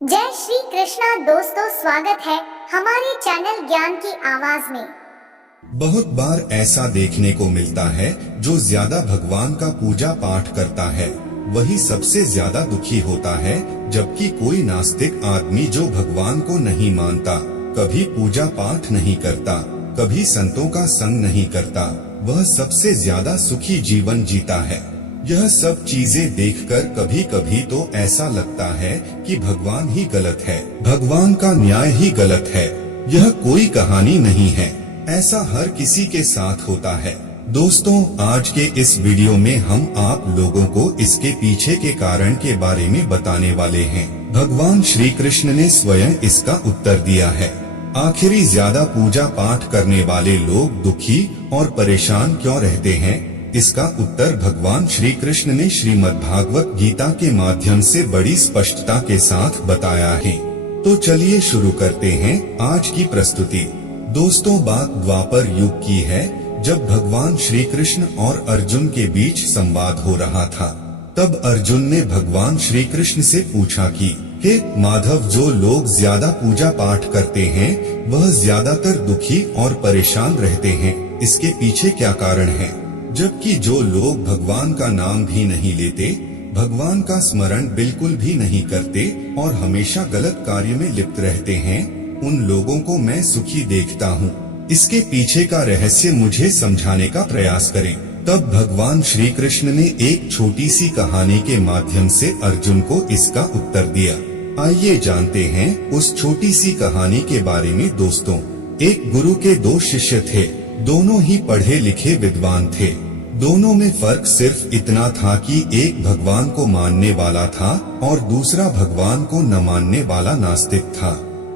जय श्री कृष्णा दोस्तों, स्वागत है हमारे चैनल ज्ञान की आवाज में। बहुत बार ऐसा देखने को मिलता है जो ज्यादा भगवान का पूजा पाठ करता है वही सबसे ज्यादा दुखी होता है, जबकि कोई नास्तिक आदमी जो भगवान को नहीं मानता, कभी पूजा पाठ नहीं करता, कभी संतों का संग नहीं करता, वह सबसे ज्यादा सुखी जीवन जीता है। यह सब चीजें देखकर कभी कभी तो ऐसा लगता है कि भगवान ही गलत है, भगवान का न्याय ही गलत है। यह कोई कहानी नहीं है, ऐसा हर किसी के साथ होता है। दोस्तों, आज के इस वीडियो में हम आप लोगों को इसके पीछे के कारण के बारे में बताने वाले हैं। भगवान श्री कृष्ण ने स्वयं इसका उत्तर दिया है। आखिरी ज्यादा पूजा पाठ करने वाले लोग दुखी और परेशान क्यों रहते हैं, इसका उत्तर भगवान श्री कृष्ण ने श्रीमद् भागवत गीता के माध्यम से बड़ी स्पष्टता के साथ बताया है। तो चलिए शुरू करते हैं आज की प्रस्तुति। दोस्तों, बात द्वापर युग की है, जब भगवान श्री कृष्ण और अर्जुन के बीच संवाद हो रहा था। तब अर्जुन ने भगवान श्री कृष्ण से पूछा कि हे माधव, जो लोग ज्यादा पूजा पाठ करते हैं वह ज्यादातर दुखी और परेशान रहते हैं, इसके पीछे क्या कारण है? जबकि जो लोग भगवान का नाम भी नहीं लेते, भगवान का स्मरण बिल्कुल भी नहीं करते और हमेशा गलत कार्य में लिप्त रहते हैं, उन लोगों को मैं सुखी देखता हूँ। इसके पीछे का रहस्य मुझे समझाने का प्रयास करें। तब भगवान श्री कृष्ण ने एक छोटी सी कहानी के माध्यम से अर्जुन को इसका उत्तर दिया। आइए जानते हैं उस छोटी सी कहानी के बारे में। दोस्तों, एक गुरु के दो शिष्य थे, दोनों ही पढ़े लिखे विद्वान थे। दोनों में फर्क सिर्फ इतना था कि एक भगवान को मानने वाला था और दूसरा भगवान को न मानने वाला नास्तिक था।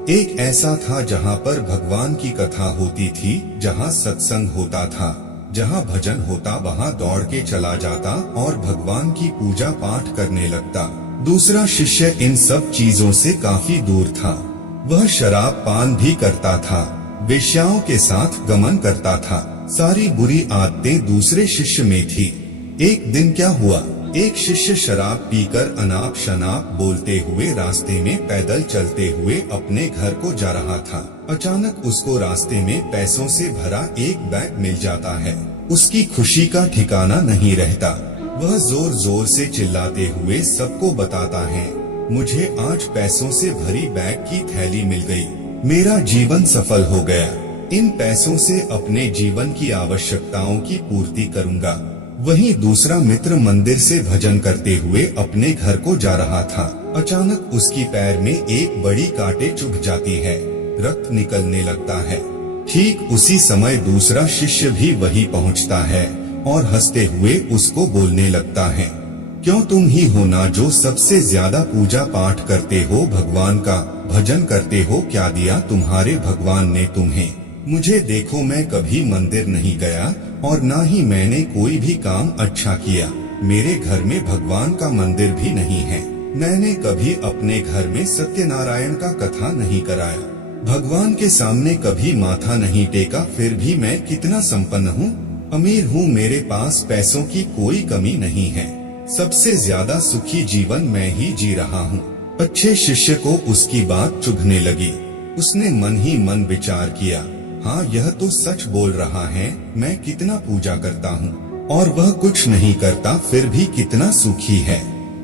एक ऐसा था जहाँ पर भगवान की कथा होती थी, जहाँ सत्संग होता था, जहाँ भजन होता, वहाँ दौड़ के चला जाता और भगवान की पूजा पाठ करने लगता। दूसरा शिष्य इन सब चीजों से काफी दूर था। वह शराब पान भी करता था, वेश्याओं के साथ गमन करता था। सारी बुरी आदतें दूसरे शिष्य में थी। एक दिन क्या हुआ, एक शिष्य शराब पीकर अनाप शनाप बोलते हुए रास्ते में पैदल चलते हुए अपने घर को जा रहा था। अचानक उसको रास्ते में पैसों से भरा एक बैग मिल जाता है। उसकी खुशी का ठिकाना नहीं रहता। वह जोर जोर से चिल्लाते हुए सबको बताता है, मुझे आज पैसों से भरी बैग की थैली मिल गई, मेरा जीवन सफल हो गया। इन पैसों से अपने जीवन की आवश्यकताओं की पूर्ति करूंगा। वहीं दूसरा मित्र मंदिर से भजन करते हुए अपने घर को जा रहा था। अचानक उसकी पैर में एक बड़ी कांटे चुभ जाती है, रक्त निकलने लगता है। ठीक उसी समय दूसरा शिष्य भी वहीं पहुंचता है और हंसते हुए उसको बोलने लगता है, क्यों तुम ही हो ना जो सबसे ज्यादा पूजा पाठ करते हो, भगवान का भजन करते हो, क्या दिया तुम्हारे भगवान ने तुम्हें? मुझे देखो, मैं कभी मंदिर नहीं गया और ना ही मैंने कोई भी काम अच्छा किया। मेरे घर में भगवान का मंदिर भी नहीं है। मैंने कभी अपने घर में सत्यनारायण का कथा नहीं कराया, भगवान के सामने कभी माथा नहीं टेका, फिर भी मैं कितना संपन्न हूँ, अमीर हूँ, मेरे पास पैसों की कोई कमी नहीं है। सबसे ज्यादा सुखी जीवन मैं ही जी रहा हूँ। अच्छे शिष्य को उसकी बात चुभने लगी। उसने मन ही मन विचार किया, हाँ यह तो सच बोल रहा है, मैं कितना पूजा करता हूँ और वह कुछ नहीं करता, फिर भी कितना सुखी है।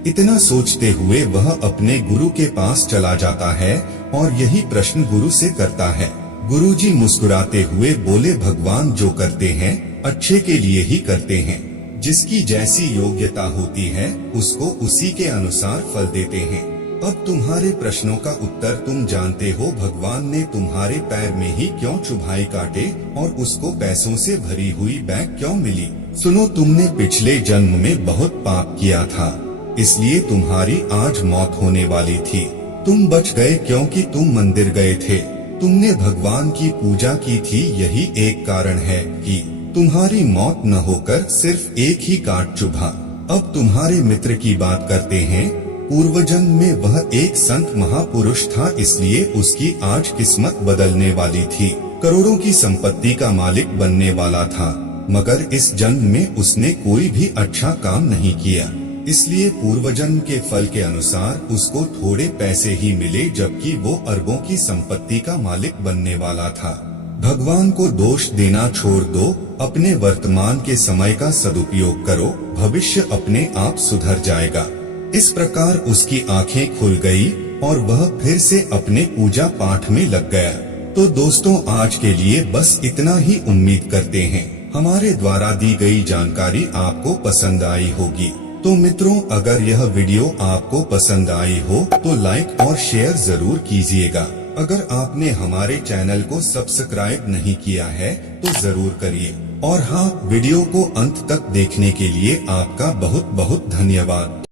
इतना सोचते हुए वह अपने गुरु के पास चला जाता है और यही प्रश्न गुरु से करता है। गुरुजी मुस्कुराते हुए बोले, भगवान जो करते हैं अच्छे के लिए ही करते हैं। जिसकी जैसी योग्यता होती है उसको उसी के अनुसार फल देते हैं। अब तुम्हारे प्रश्नों का उत्तर तुम जानते हो, भगवान ने तुम्हारे पैर में ही क्यों चुभाई काटे और उसको पैसों से भरी हुई बैग क्यों मिली? सुनो, तुमने पिछले जन्म में बहुत पाप किया था, इसलिए तुम्हारी आज मौत होने वाली थी। तुम बच गए क्योंकि तुम मंदिर गए थे, तुमने भगवान की पूजा की थी, यही एक कारण है कि तुम्हारी मौत न होकर सिर्फ एक ही काट चुभा। अब तुम्हारे मित्र की बात करते हैं। पूर्व जन्म में वह एक संत महापुरुष था, इसलिए उसकी आज किस्मत बदलने वाली थी। करोड़ों की संपत्ति का मालिक बनने वाला था, मगर इस जन्म में उसने कोई भी अच्छा काम नहीं किया। इसलिए पूर्वजन्म के फल के अनुसार उसको थोड़े पैसे ही मिले, जबकि वो अरबों की संपत्ति का मालिक बनने वाला था। भगवान को दोष देना छोड़ दो, अपने वर्तमान के समय का सदुपयोग करो, भविष्य अपने आप सुधर जाएगा। इस प्रकार उसकी आंखें खुल गई और वह फिर से अपने पूजा पाठ में लग गया। तो दोस्तों, आज के लिए बस इतना ही। उम्मीद करते हैं हमारे द्वारा दी गई जानकारी आपको पसंद आई होगी। तो मित्रों, अगर यह वीडियो आपको पसंद आई हो तो लाइक और शेयर जरूर कीजिएगा। अगर आपने हमारे चैनल को सब्सक्राइब नहीं किया है तो जरूर करिए। और हाँ, वीडियो को अंत तक देखने के लिए आपका बहुत बहुत धन्यवाद।